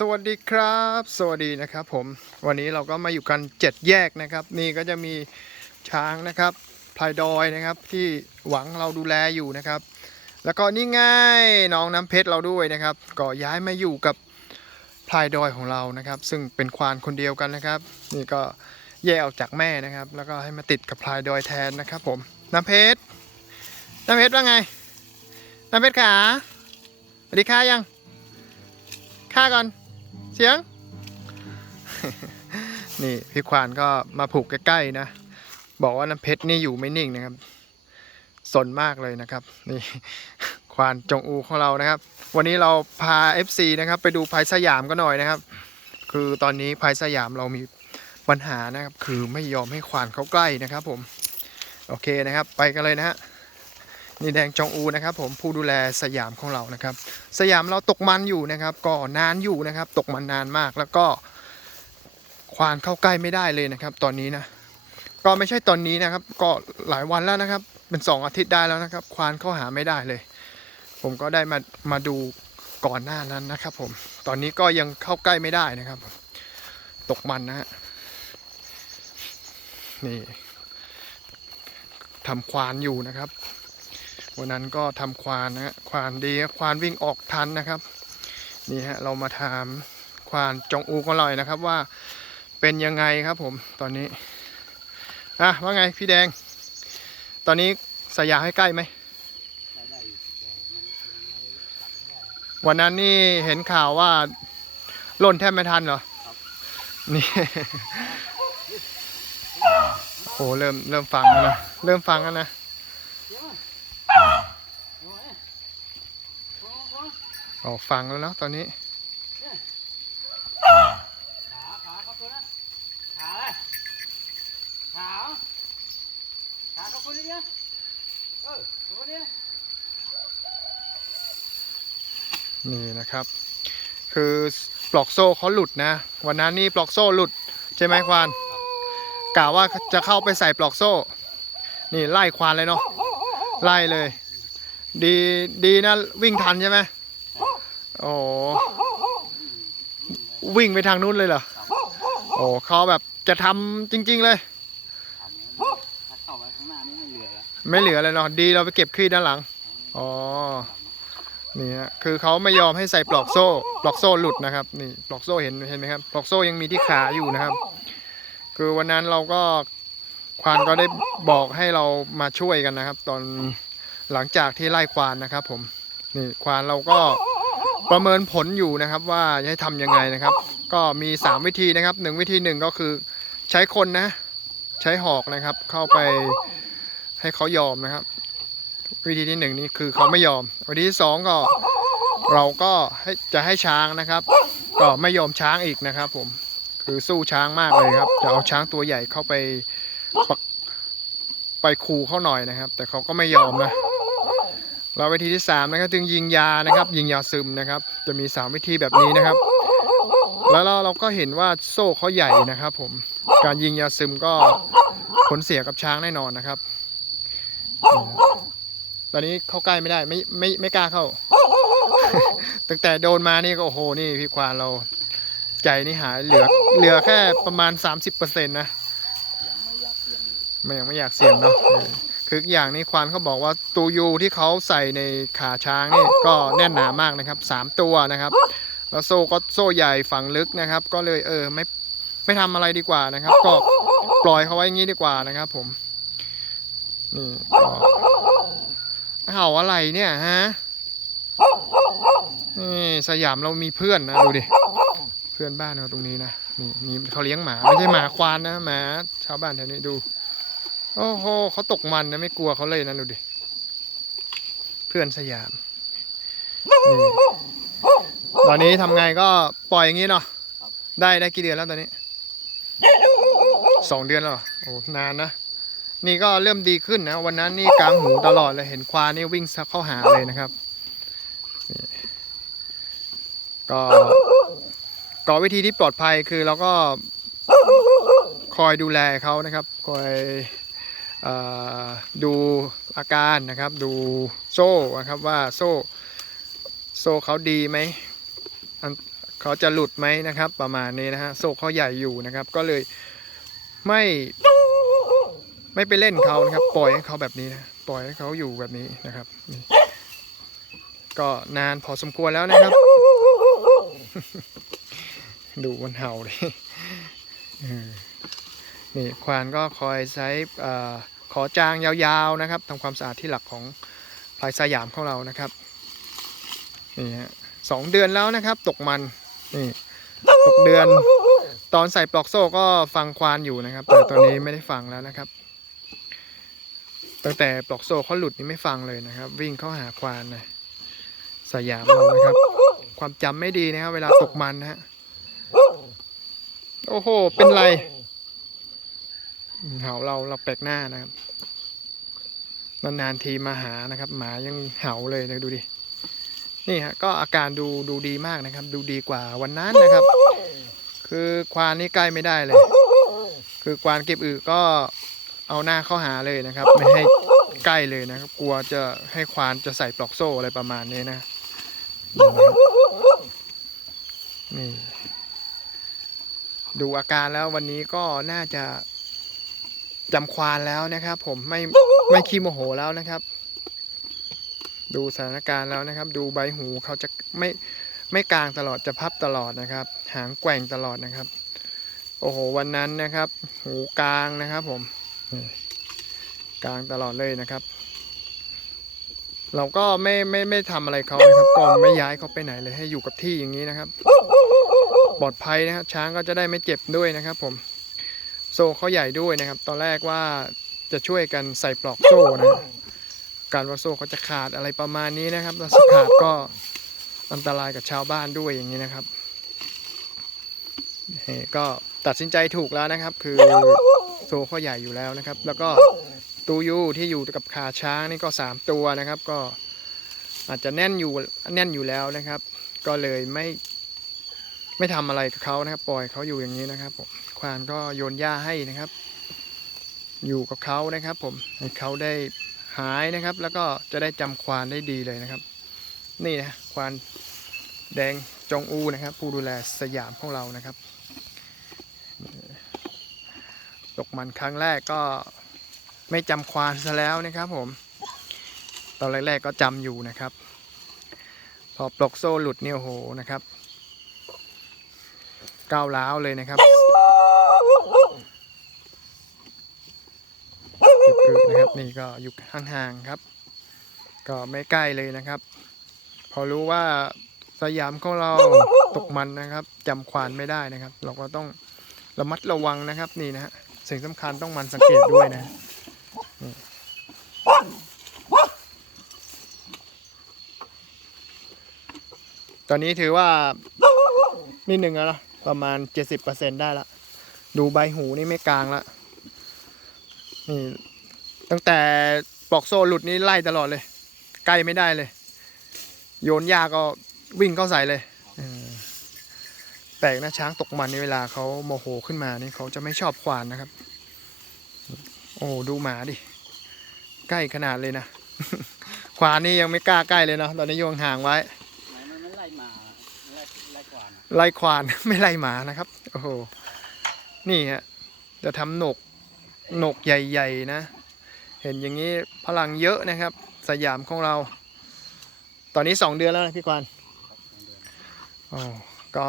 สวัสดีครับ สวัสดีนะครับผมวันนี้เราก็มาอยู่กัน 7 แยกนะครับ นี่ก็จะมีช้างนะครับพลายดอยนะครับ ที่หวังเราดูแลอยู่นะครับ แล้วก็นี่ง่ายน้องน้ำเพชรเราด้วยนะครับ ก็ย้ายมาอยู่กับพลายดอยของเรานะครับ ซึ่งเป็นควานคนเดียวกันนะครับ นี่ก็แยกออกจากแม่นะครับ แล้วก็ให้มาติดกับพลายดอยแทนนะครับ ผมน้ำเพชรน้ำเพชรว่าไงน้ำเพชรขาสวัสดีค่ะยังค่าก่อน เสียง นี่พี่ควานก็มาผูกใกล้ๆนะ บอกว่าน้ำเพชรนี่อยู่ไม่นิ่งนะครับ สนมากเลยนะครับ นี่ควานจงอูของเรานะครับ วันนี้เราพา FC นะครับ ไปดูภัยสยามกันหน่อยนะครับ คือตอนนี้ภัยสยามเรามีปัญหานะครับ คือไม่ยอมให้ควานเขาใกล้นะครับ ผม โอเคนะครับ ไปกันเลยนะฮะ นี่แดงจองอูนะครับผมผู้ดูแลสยามของเรานะครับ สยามเราตกมันอยู่นะครับก็นานอยู่นะครับ ตกมันนานมากแล้วก็ ควานเข้าใกล้ไม่ได้เลยนะครับ ตอนนี้นะก็ไม่ใช่ตอนนี้นะครับ ก็หลายวันแล้วนะครับ เป็นสองอาทิตย์ได้แล้วนะครับ ควานเข้าหาไม่ได้เลย ผมก็ได้มามาดูก่อนหน้านั้นนะครับ ผม ตอนนี้ก็ยังเข้าใกล้ไม่ได้นะครับ ตกมันนะฮะนี่ทำควานอยู่นะครับ วันนั้นก็ทำควานนะฮะควานดีควานวิ่งออกทันนะครับนี่ฮะเรามาถามควานจองอูกันหน่อยนะครับว่าเป็นยังไงครับผมตอนนี้อะว่าไงพี่แดง ตอนนี้สยาให้ใกล้ไหมวันนั้นนี่เห็นข่าวว่าหล่นแทบไม่ทันเหรอนี่โอ้เริ่มเริ่มฟังแล้วนะเริ่มฟังแล้วนะ ออกฟังแล้วเนาะตอนนี้ขาขาเขาตัวนะขาเลยขาขาเขาตัวนี้เนี่ยเออตัวนี้นี่นะครับ คือปลอกโซ่เขาหลุดนะ วันนั้นนี่ปลอกโซ่หลุดใช่ไหมควานกล่าวว่าจะเข้าไปใส่ปลอกโซ่ นี่ไล่ควานเลยเนาะไล่เลย ดีดีนะวิ่งทันใช่ไหม โอ้วิ่งไปทางนู้นเลยเหรอ โอ้เขาแบบจะทำจริง ๆ เลยทำอย่างนั้นถ้าเข้าไปข้างหน้านี่ไม่เหลือแล้วไม่เหลือเลยเนาะ ดีเราไปเก็บคลีด้านหลัง อ๋อ นี่ฮะ คือเขาไม่ยอมให้ใส่ปลอกโซ่ ปลอกโซ่หลุดนะครับ นี่ ปลอกโซ่เห็นเห็นไหมครับ ปลอกโซ่ยังมีที่ขาอยู่นะครับ คือวันนั้นเราก็ควานก็ได้บอกให้เรามาช่วยกันนะครับ ตอนหลังจากที่ไล่ควานนะครับ ผม นี่ควานเราก็ ประเมินผลอยู่นะครับว่าจะให้ทำยังไงนะครับ ก็มี 3 วิธีนะครับหนึ่งวิธีหนึ่งก็คือใช้คนนะ ใช้หอกนะครับ เข้าไปให้เขายอมนะครับ วิธีที่หนึ่งนี่คือเขาไม่ยอม วิธีที่สองก็เราก็ให้จะให้ช้างนะครับ ก็ไม่ยอมช้างอีกนะครับ ผมคือสู้ช้างมากเลยครับ จะเอาช้างตัวใหญ่เข้าไปไปคูเขาหน่อยนะครับ แต่เขาก็ไม่ยอมนะ เราวิธีที่สามนะครับจึงยิงยานะครับ ยิงยาซึมนะครับ จะมีสามวิธีแบบนี้นะครับ แล้วเราเราก็เห็นว่าโซ่เขาใหญ่นะครับ ผมการยิงยาซึมก็ผลเสียกับช้างแน่นอนนะครับ ตอนนี้เข้าใกล้ไม่ได้ไม่ไม่ไม่กล้าเข้าตั้งแต่โดนมานี่ก็โอ้โหนี่พี่ควานเราใจนี่หายเหลือเหลือแค่ประมาณ 30%นะยังไม่อยากเสี่ยงไม่ยังไม่อยากเสี่ยงเนาะ คืออีกอย่างนี้ควานเขาบอกว่าตูยูที่เขาใส่ในขาช้างนี่ก็แน่นหนามากนะครับสามตัวนะครับ แล้วโซ่ก็โซ่ใหญ่ฝังลึกนะครับ ก็เลยเออไม่ไม่ทำอะไรดีกว่านะครับ ก็ปล่อยเขาไว้อย่างนี้ดีกว่านะครับ ผมนี่ก็เห่าอะไรเนี่ยฮะนี่สยามเรามีเพื่อนนะดูดิเพื่อนบ้านเราตรงนี้นะนี่นี่เขาเลี้ยงหมาไม่ใช่หมาควานนะหมาชาวบ้านแถวนี้ดู โอ้โหเขาตกมันนะไม่กลัวเขาเลยนะดูดิ เพื่อนสยาม ตอนนี้ทำไงก็ปล่อยอย่างนี้เนาะ ได้ได้กี่เดือนแล้วตอนนี้ สองเดือนแล้วโอ้นานนะ นี่ก็เริ่มดีขึ้นนะ วันนั้นนี่กลางหูตลอดเลยเห็นควานี่วิ่งเข้าหาเลยนะครับ ก็ก็วิธีที่ปลอดภัยคือเราก็คอยดูแลเขานะครับ คอย ดูอาการนะครับ ดูโซ่นะครับว่าโซ่โซ่เขาดีไหมเขาจะหลุดไหมนะครับ ประมาณนี้นะฮะโซ่เขาใหญ่อยู่นะครับ ก็เลยไม่ไม่ไปเล่นเขานะครับ ปล่อยให้เขาแบบนี้นะปล่อยให้เขาอยู่แบบนี้นะครับ ก็นานพอสมควรแล้วนะครับ ดูมันเห่าเลยนี่ควานก็คอยใช้ ขอจางยาวๆนะครับทำความสะอาดที่หลักของพลายสยามของเรานะครับนี่ฮะสองเดือนแล้วนะครับ ตกมันนี่ตกเดือน ตอนใส่ปลอกโซ่ก็ฟังควานอยู่นะครับ แต่ตอนนี้ไม่ได้ฟังแล้วนะครับ ตั้งแต่ปลอกโซ่เขาหลุดนี่ไม่ฟังเลยนะครับ วิ่งเข้าหาควานนะสยามเรานะครับ ความจำไม่ดีนะครับ เวลาตกมันนะฮะโอ้โห เป็นไร เห่าเราเราแปลกหน้านะครับนานๆทีมาหานะครับ หมายังเห่าเลยนะดูดินี่ฮะก็อาการดูดูดีมากนะครับ ดูดีกว่าวันนั้นนะครับ คือควานนี่ใกล้ไม่ได้เลย คือควานเก็บอึก็เอาหน้าเข้าหาเลยนะครับ ไม่ให้ใกล้เลยนะครับ กลัวจะให้ควานจะใส่ปลอกโซ่อะไรประมาณนี้นะนี่นะครับนี่ดูอาการแล้ววันนี้ก็น่าจะ จำควานแล้วนะครับ ผมไม่ไม่ขี้โมโหแล้วนะครับ ดูสถานการณ์แล้วนะครับ ดูใบหูเขาจะไม่ไม่กลางตลอดจะพับตลอดนะครับ หางแกว่งตลอดนะครับ โอ้โหวันนั้นนะครับ หูกลางนะครับ ผมนี่กลางตลอดเลยนะครับ เราก็ไม่ไม่ไม่ทำอะไรเขานะครับก็ไม่ย้ายเขาไปไหนเลยให้อยู่กับที่อย่างนี้นะครับ ปลอดภัยนะครับช้างก็จะได้ไม่เจ็บด้วยนะครับ ผม โซ่เขาใหญ่ด้วยนะครับ ตอนแรกว่าจะช่วยกันใส่ปลอกโซ่นะ การว่าโซ่เขาจะขาดอะไรประมาณนี้นะครับถ้าขาดก็อันตรายกับชาวบ้านด้วยอย่างนี้นะครับก็ตัดสินใจถูกแล้วนะครับ คือโซ่เขาใหญ่อยู่แล้วนะครับ แล้วก็ตูยูที่อยู่กับขาช้างนี่ก็สามตัวนะครับ ก็อาจจะแน่นอยู่แน่นอยู่แล้วนะครับ ก็เลยไม่ไม่ทำอะไรกับเขานะครับ ปล่อยเขาอยู่อย่างนี้นะครับผม ควานก็โยนหญ้าให้นะครับ อยู่กับเขานะครับผมให้เขาได้หายนะครับ แล้วก็จะได้จำควานได้ดีเลยนะครับ นี่นะควานแดงจงอูนะครับ ผู้ดูแลสยามของเรานะครับตกมันครั้งแรกก็ไม่จำควานซะแล้วนะครับผม ตอนแรกๆก็จำอยู่นะครับ พอปลอกโซ่หลุดเนี่ยโอ้โหนะครับก้าวร้าวเลยนะครับอึๆ นี่ก็อยู่ห่างๆครับ ก็ไม่ใกล้เลยนะครับ พอรู้ว่าสยามของเราตกมันนะครับจำควานไม่ได้นะครับ เราก็ต้องระมัดระวังนะครับนี่นะฮะสิ่งสำคัญต้องมันสังเกตด้วยนะตอนนี้ถือว่านิดหนึ่งแล้วนะประมาณเจ็ดสิบเปอร์เซ็นได้ละ ดูใบหูนี่ไม่กลางละนี่ ตั้งแต่ปลอกโซ่หลุดนี่ไล่ตลอดเลย ใกล้ไม่ได้เลย โยนยาก็วิ่งเข้าใส่เลยแปลกนะช้างตกมันในเวลาเขาโมโหขึ้นมานี่เขาจะไม่ชอบควานนะครับ โอ้ดูหมาดิ ใกล้ขนาดเลยนะ ควานนี่ยังไม่กล้าใกล้เลยเนาะตอนนี้โยงห่างไว้ไมันมันไล่หมาไล่ไล่กวานไล่ควานไม่ไล่หมานะครับ โอ้โห นี่ฮะจะทำหนกหนกใหญ่ ๆ นะ เห็นอย่างนี้พลังเยอะนะครับ สยามของเรา ตอนนี้สองเดือนแล้วนะพี่ควานอ๋อก็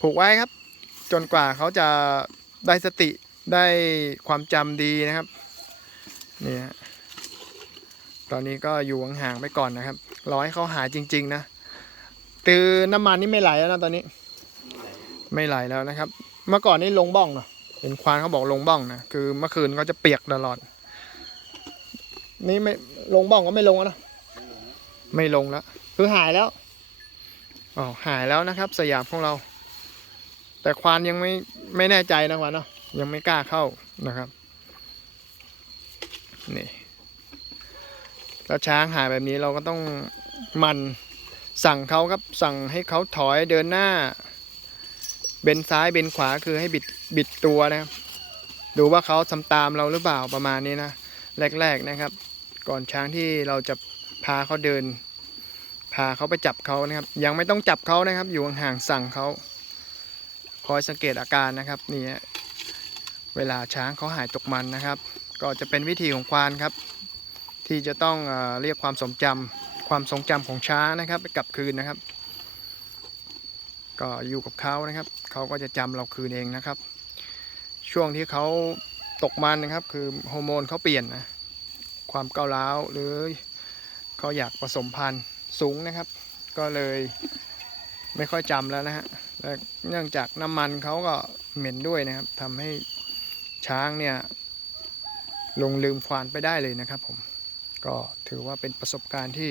ผูกไว้ครับ จนกว่าเขาจะได้สติได้ความจำดีนะครับนี่ฮะตอนนี้ก็อยู่ห่างๆไปก่อนนะครับรอให้เขาหายจริง ๆ นะคือน้ำมันนี่ไม่ไหลแล้วนะตอนนี้ ไม่ไหลแล้วนะครับ เมื่อก่อนนี่ลงบ้องเนาะ เห็นควานเขาบอกลงบ้องนะคือเมื่อคืนก็จะเปียกตลอด นี่ไม่ลงบ้องก็ไม่ลงแล้วนะไม่ลงแล้วคือหายแล้วอ๋อหายแล้วนะครับ สยามของเรา แต่ควานยังไม่ไม่แน่ใจนะควานเนาะยังไม่กล้าเข้านะครับนี่แล้วช้างหายแบบนี้เราก็ต้องมันสั่งเขาครับสั่งให้เขาถอยเดินหน้า เบนซ้ายเบนขวาคือให้บิดบิดตัวนะครับ ดูว่าเขาทำตามเราหรือเปล่าประมาณนี้นะแรก ๆนะครับ ก่อนช้างที่เราจะพาเขาเดิน พาเขาไปจับเขานะครับ ยังไม่ต้องจับเขานะครับ อยู่ห่างๆสั่งเขาคอยสังเกตอาการนะครับนี่เวลาช้างเขาหายตกมันนะครับ ก็จะเป็นวิธีของควานครับ ที่จะต้องเอเรียกความทรงจำความทรงจำของช้างนะครับ ไปกลับคืนนะครับ ก็อยู่กับเขานะครับ เขาก็จะจำเราคืนเองนะครับ ช่วงที่เขาตกมันนะครับ คือฮอร์โมนเขาเปลี่ยนนะความก้าวร้าวหรือเขาอยากผสมพันธุ์สูงนะครับ ก็เลยไม่ค่อยจำแล้วนะฮะและเนื่องจากน้ำมันเขาก็เหม็นด้วยนะครับทำให้ช้างเนี่ยลงลืมควานไปได้เลยนะครับผมก็ถือว่าเป็นประสบการณ์ที่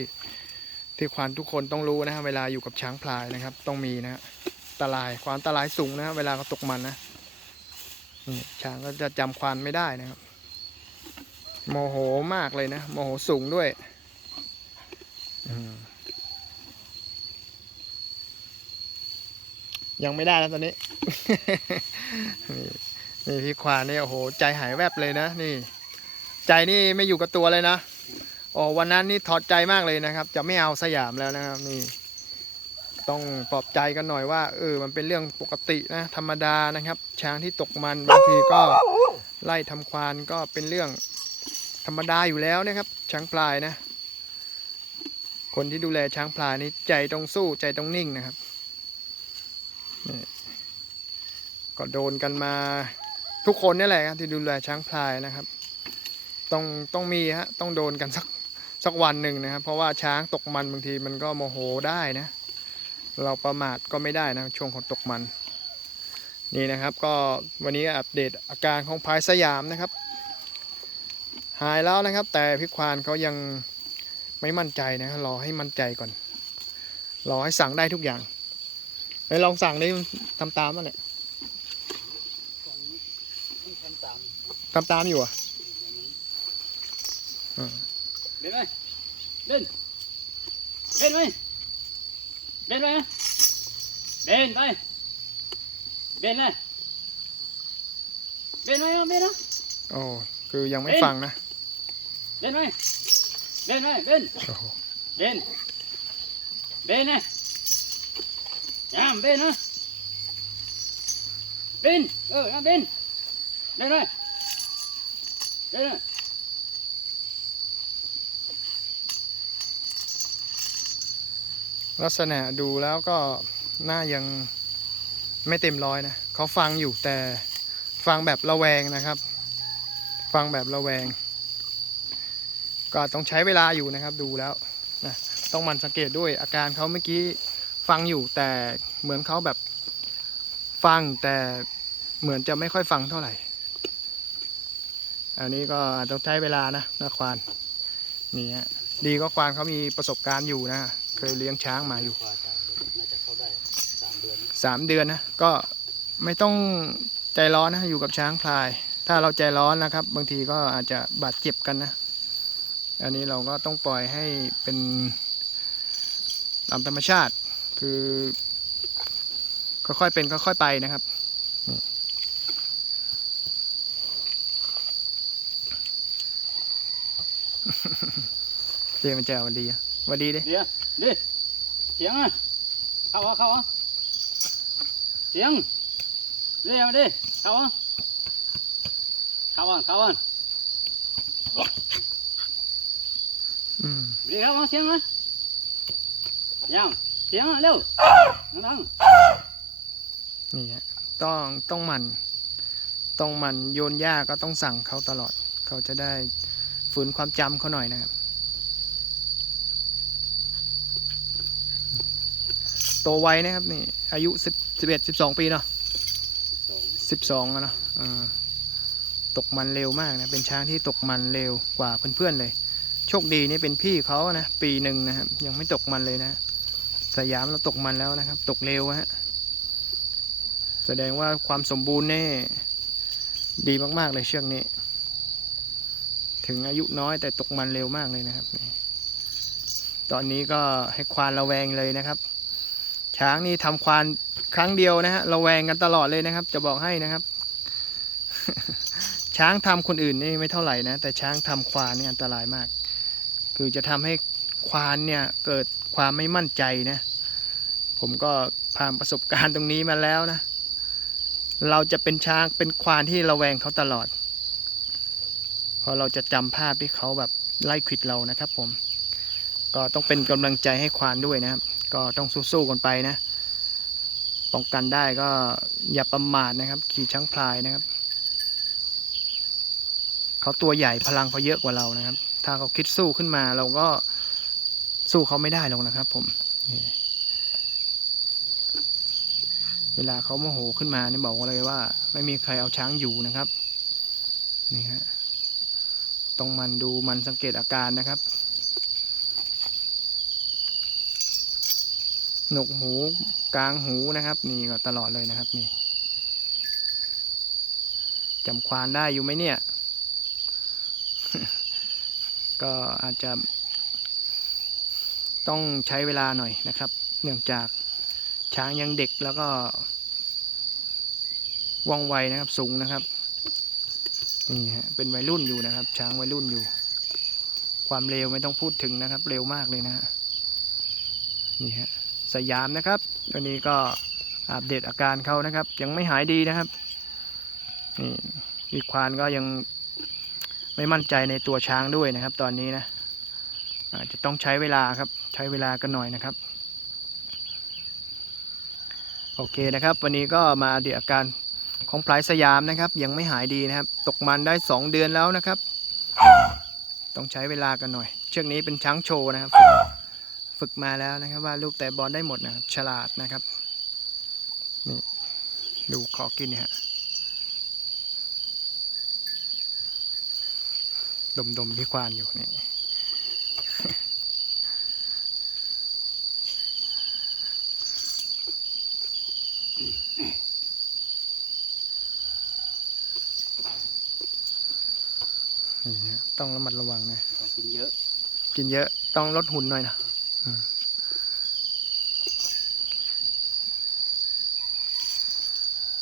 ที่ควานทุกคนต้องรู้นะฮะเวลาอยู่กับช้างพลายนะครับ ต้องมีนะฮะอันตรายความตรายสูงนะฮะเวลาเขาตกมันนะนี่ช้างก็จะจำควานไม่ได้นะครับ โมโหมากเลยนะโมโหสูงด้วยยังไม่ได้แล้วตอนนี้นี่นี่พี่ควานนี่โอ้โหใจหายแวบเลยนะนี่ ใจนี่ไม่อยู่กับตัวเลยนะ โอ้วันนั้นนี่ถอดใจมากเลยนะครับ จะไม่เอาสยามแล้วนะครับนี่ ต้องปลอบใจกันหน่อยว่าเออมันเป็นเรื่องปกตินะธรรมดานะครับ ช้างที่ตกมันบางทีก็ไล่ทำควานก็เป็นเรื่องธรรมดาอยู่แล้วนะครับ ช้างพลายนะ คนที่ดูแลช้างพลายนี่ใจต้องสู้ใจต้องนิ่งนะครับนี่ก็โดนกันมาทุกคนนี่แหละครับที่ดูแลช้างพลายนะครับ ต้องต้องมีฮะต้องโดนกันสัก สักวันหนึ่งนะครับ เพราะว่าช้างตกมันบางทีมันก็โมโหได้นะ เราประมาทก็ไม่ได้นะช่วงของตกมัน นี่นะครับก็วันนี้อัปเดตอาการของพายสยามนะครับ หายแล้วนะครับ แต่พี่ควานเขายังไม่มั่นใจนะรอให้มั่นใจก่อนรอให้สั่งได้ทุกอย่างไปลองสั่งได้ทำตามมันเนี่ยทำตามทำตามอยู่อะ เดินไหมเดินเดินไหมเดินไหมเดินไปเดินเลยเดินไหมเดินนะโอ้คือยังไม่เอ๊ะฟังนะเดินไหมเดินไหมเดินโอ้โหเดินเดินนะยามเดินนะเดินเออยามเดินเดินเลยเดินเลย ลักษณะดูแล้วก็หน้ายังไม่เต็มร้อยนะเขาฟังอยู่แต่ฟังแบบระแวงนะครับ ฟังแบบระแวง ก็ต้องใช้เวลาอยู่นะครับดูแล้วนะต้องมันสังเกตด้วยอาการเขาเมื่อกี้ฟังอยู่แต่เหมือนเขาแบบฟังแต่เหมือนจะไม่ค่อยฟังเท่าไหร่ อันนี้ก็ต้องใช้เวลานะนะควานนี่ฮะ ดีก็ควานเขามีประสบการณ์อยู่นะ เคยเลี้ยงช้างมาอยู่กว่าจะน่าจะเข้าได้สามเดือนสามเดือนนะ ก็ไม่ต้องใจร้อนนะ อยู่กับช้างพลาย ถ้าเราใจร้อนนะครับ บางทีก็อาจจะบาดเจ็บกันนะ อันนี้เราก็ต้องปล่อยให้เป็นตามธรรมชาติ คือค่อยๆเป็นค่อยๆไปนะครับนี่ เรียกมันจะวันดีอะวันดีดิเดี๋ยวดิเสียงอะเข้าอะเข้าอะเสียงเรียกมาดิเข้าอะเข้าอะเข้าอะอืมเรียกเข้าอะเสียงอะยังเสียงอะเร็วนั่งนี่ฮะต้องต้องหมันต้องหมันโยนหญ้าก็ต้องสั่งเขาตลอด เขาจะได้ฝืนความจำเขาหน่อยนะครับ โตไวนะครับนี่อายุสิบสิบเอ็ดสิบสองปีเนาะสิบสองอะเนาะตกมันเร็วมากนะเป็นช้างที่ตกมันเร็วกว่าเพื่อนๆเลย โชคดีนี่เป็นพี่เขานะปีหนึ่งนะครับยังไม่ตกมันเลยนะ สยามเราตกมันแล้วนะครับ ตกเร็วฮะแสดงว่าความสมบูรณ์แน่ดีมากๆเลยเชือกนี้ ถึงอายุน้อยแต่ตกมันเร็วมากเลยนะครับตอนนี้ก็ให้ควานระแวงเลยนะครับ ช้างนี่ทำควานครั้งเดียวนะฮะระแวงกันตลอดเลยนะครับ จะบอกให้นะครับ ช้างทำคนอื่นนี่ไม่เท่าไหร่นะ แต่ช้างทำควานนี่อันตรายมาก คือจะทำให้ควานเนี่ยเกิดความไม่มั่นใจนะ ผมก็ผ่านประสบการณ์ตรงนี้มาแล้วนะ เราจะเป็นช้างเป็นควานที่ระแวงเขาตลอดเพราะเราจะจำภาพที่เขาแบบไล่ควิดเรานะครับ ผม ก็ต้องเป็นกำลังใจให้ควานด้วยนะครับ ก็ต้องสู้ๆกันไปนะป้องกันได้ก็อย่าประมาทนะครับ ขี่ช้างพลายนะครับเขาตัวใหญ่พลังเขาเยอะกว่าเรานะครับ ถ้าเขาคิดสู้ขึ้นมาเราก็สู้เขาไม่ได้หรอกนะครับ ผมเวลาเขาโมโหขึ้นมานี่บอกเลยว่า ไม่มีใครเอาช้างอยู่นะครับนี่ฮะต้องมันดูมันสังเกตอาการนะครับ หนกหูกลางหูนะครับ นี่ก็ตลอดเลยนะครับนี่จำควานได้อยู่ไหมเนี่ย ก็อาจจะ ต้องใช้เวลาหน่อยนะครับ เนื่องจากช้างยังเด็กแล้วก็ว่องไวนะครับสูงนะครับนี่ฮะเป็นวัยรุ่นอยู่นะครับ ช้างวัยรุ่นอยู่ ความเร็วไม่ต้องพูดถึงนะครับ เร็วมากเลยนะฮะนี่ฮะ สยามนะครับวันนี้ก็อัปเดตอาการเขานะครับ ยังไม่หายดีนะครับนี่วิควานก็ยังไม่มั่นใจในตัวช้างด้วยนะครับ ตอนนี้นะอาจจะต้องใช้เวลาครับใช้เวลากันหน่อยนะครับ โอเคนะครับ วันนี้ก็มาอัปเดตอาการของพลายสยามนะครับ ยังไม่หายดีนะครับ ตกมันได้ 2 เดือนแล้วนะครับ ต้องใช้เวลากันหน่อย เชือกนี้เป็นช้างโชว์นะครับ ฝึกมาแล้วนะครับ ว่าลูกแต่บอลได้หมดนะครับ ฉลาดนะครับนี่ดูขอกินเนี่ยฮะดมดมที่ควานอยู่นี่นี่ฮะต้องระมัดระวังนะเขากินเยอะ กินเยอะ ต้องลดหุ่นหน่อยนะอืม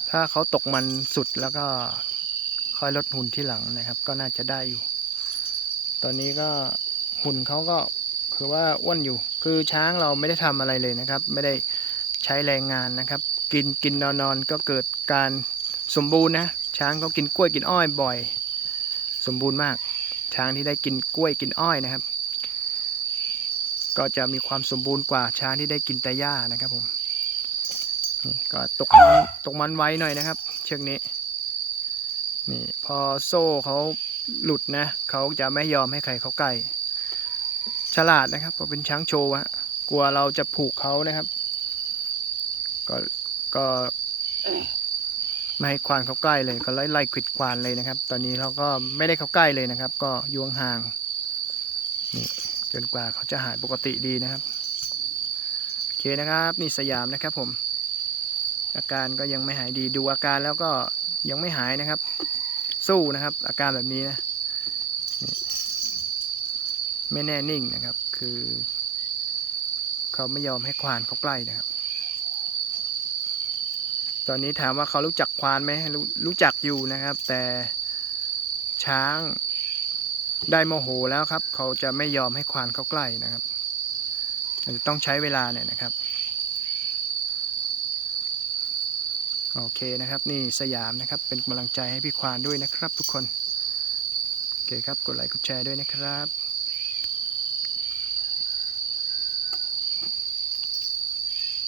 ถ้าเขาตกมันสุดแล้วก็ค่อยลดหุ่นที่หลังนะครับ ก็น่าจะได้อยู่ ตอนนี้ก็หุ่นเขาก็คือว่าอ้วนอยู่ คือช้างเราไม่ได้ทำอะไรเลยนะครับ ไม่ได้ใช้แรงงานนะครับ กินกินนอนนอนก็เกิดการสมบูรณ์นะ ช้างเขากินกล้วยกินอ้อยบ่อย สมบูรณ์มาก ช้างที่ได้กินกล้วยกินอ้อยนะครับ ก็จะมีความสมบูรณ์กว่าช้างที่ได้กินแต่หญ้านะครับผมนี่ก็ตกมันตกมันไว้หน่อยนะครับ เชือกนี้นี่พอโซ่เขาหลุดนะเขาจะไม่ยอมให้ใครเขาใกล้ฉลาดนะครับเพราะเป็นช้างโชว์ฮะกลัวเราจะผูกเขานะครับ ก็ก็ไม่ให้ควานเขาใกล้เลยก็ไล่ไล่ควิดควานเลยนะครับ ตอนนี้เราก็ไม่ได้เขาใกล้เลยนะครับ ก็ยวงห่างนี่ จนกว่าเขาจะหายปกติดีนะครับโอเคนะครับนี่สยามนะครับผม อาการก็ยังไม่หายดีดูอาการแล้วก็ยังไม่หายนะครับ สู้นะครับ อาการแบบนี้นะไม่แน่นิ่งนะครับ คือ เขาไม่ยอมให้ควานเขาใกล้นะครับ ตอนนี้ถามว่าเขารู้จักควานไหมรู้รู้จักอยู่นะครับ แต่ช้าง ได้โมโหแล้วครับ เขาจะไม่ยอมให้ควานเขาใกล้นะครับอาจจะต้องใช้เวลาเนี่ยนะครับ โอเคนะครับนี่สยามนะครับเป็นกำลังใจให้พี่ควานด้วยนะครับทุกคน โอเคครับ กดไลค์กดแชร์ด้วยนะครับ